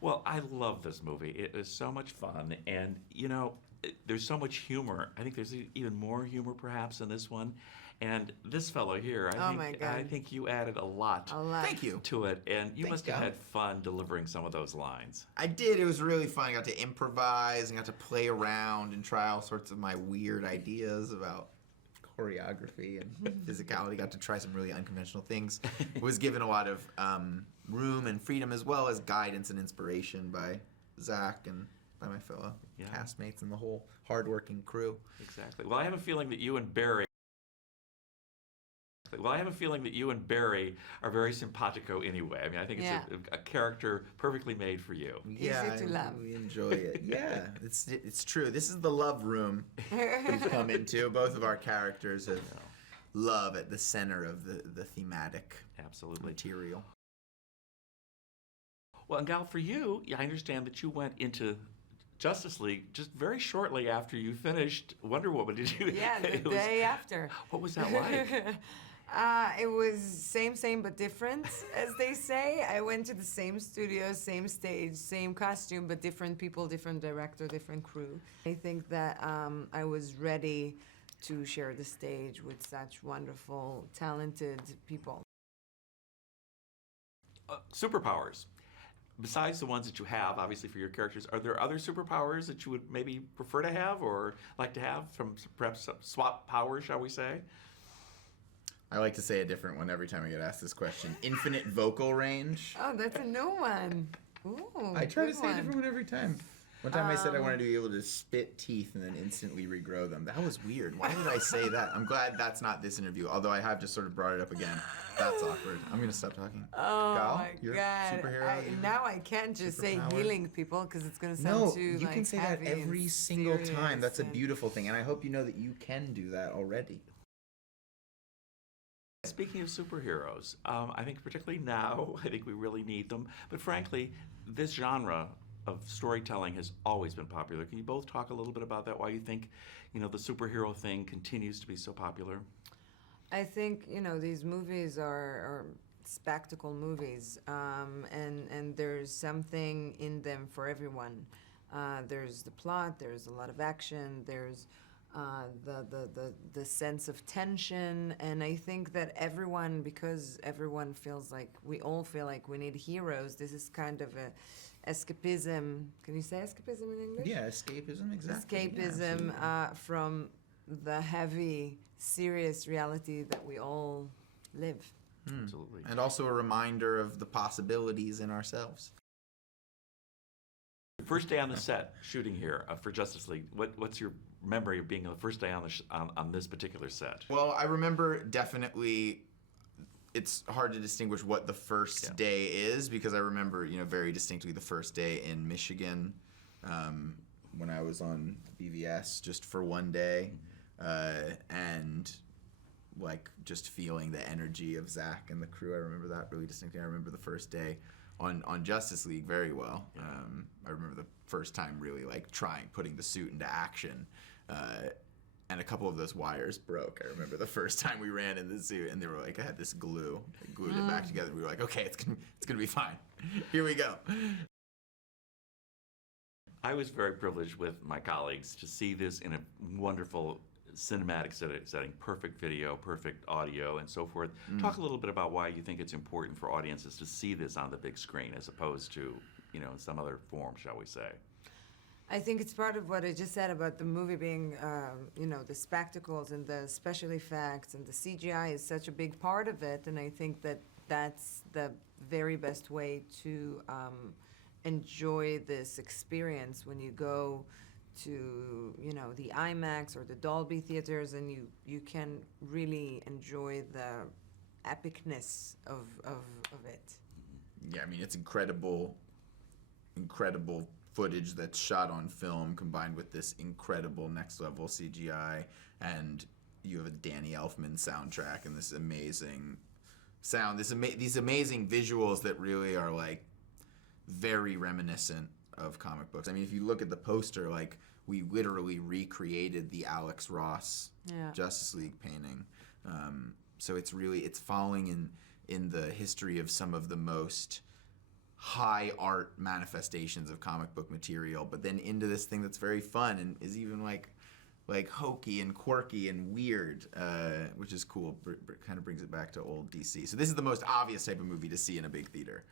Well, I love this movie. It is so much fun, and there's so much humor. I think there's even more humor perhaps in this one. And this fellow here, Oh my God. I think you added a lot Thank you. to it, and you Thanks, must have Gal. had fun delivering some of those lines. I did. It was really fun. I got to improvise and got to play around and try all sorts of my weird ideas about choreography and physicality. Got to try some really unconventional things. Was given a lot of room and freedom, as well as guidance and inspiration by Zach and by my fellow castmates and the whole hardworking crew. Exactly. Well, I have a feeling that you and Barry are very simpatico anyway. I mean, I think it's a character perfectly made for you. Yeah, Easy to love. we enjoy it. Yeah, it's true. This is the love room we've come into. Both of our characters have love at the center of the thematic material. Well, and Gal, for you, I understand that you went into Justice League just very shortly after you finished Wonder Woman. Did you? Yeah, the day after. What was that like? It was same but different, as they say. I went to the same studio, same stage, same costume, but different people, different director, different crew. I think that I was ready to share the stage with such wonderful, talented people. Superpowers. Besides the ones that you have, obviously, for your characters, are there other superpowers that you would maybe prefer to have or like to have from perhaps swap powers, shall we say? I like to say a different one every time I get asked this question. Infinite vocal range. Oh, that's a new one. Ooh, I try to good say a one. different one every time. One time I said I wanted to be able to spit teeth and then instantly regrow them. That was weird. Why did I say that? I'm glad that's not this interview, although I have just sort of brought it up again. That's awkward. I'm going to stop talking. Oh Gal, my your God. superhero? Now I can't just say superpower? healing people because it's going to sound No, too you can say that heavy and every single time. serious That's a and- beautiful thing, and I hope you know that you can do that already. Speaking of superheroes, I think particularly now, I think we really need them. But frankly, this genre of storytelling has always been popular. Can you both talk a little bit about that? Why you think, the superhero thing continues to be so popular? I think, these movies are spectacle movies, and there's something in them for everyone. There's the plot, there's a lot of action, there's the sense of tension, and I think that everyone, because everyone feels like, we all feel like we need heroes, this is kind of a escapism. Can you say escapism in English? Yeah, escapism, exactly. Escapism Yeah, from the heavy, serious reality that we all live. Absolutely. and also a reminder of the possibilities in ourselves. First day on the set shooting here for Justice League. What's your memory of being the first day on this particular set? Well, I remember definitely. It's hard to distinguish what the first day is because I remember, very distinctly the first day in Michigan when I was on BVS just for one day, and like just feeling the energy of Zach and the crew. I remember that really distinctly. I remember the first day on Justice League very well. I remember the first time really like putting the suit into action. And a couple of those wires broke. I remember the first time we ran in the suit, and they were like, I had this glue. They glued it back together. We were like, okay, it's gonna be fine. Here we go. I was very privileged with my colleagues to see this in a wonderful cinematic setting, perfect video, perfect audio, and so forth. Talk a little bit about why you think it's important for audiences to see this on the big screen as opposed to, some other form, shall we say. I think it's part of what I just said about the movie being, the spectacles and the special effects and the CGI is such a big part of it, and I think that that's the very best way to enjoy this experience when you go to, the IMAX or the Dolby theaters, and you can really enjoy the epicness of it. Yeah, I mean, it's incredible footage that's shot on film combined with this incredible next level CGI, and you have a Danny Elfman soundtrack and this amazing sound, these amazing visuals that really are like very reminiscent of comic books. I mean, if you look at the poster, like we literally recreated the Alex Ross Justice League painting. So it's following in the history of some of the most high art manifestations of comic book material, but then into this thing that's very fun and is even like hokey and quirky and weird, which is cool. Kind of brings it back to old DC. So this is the most obvious type of movie to see in a big theater.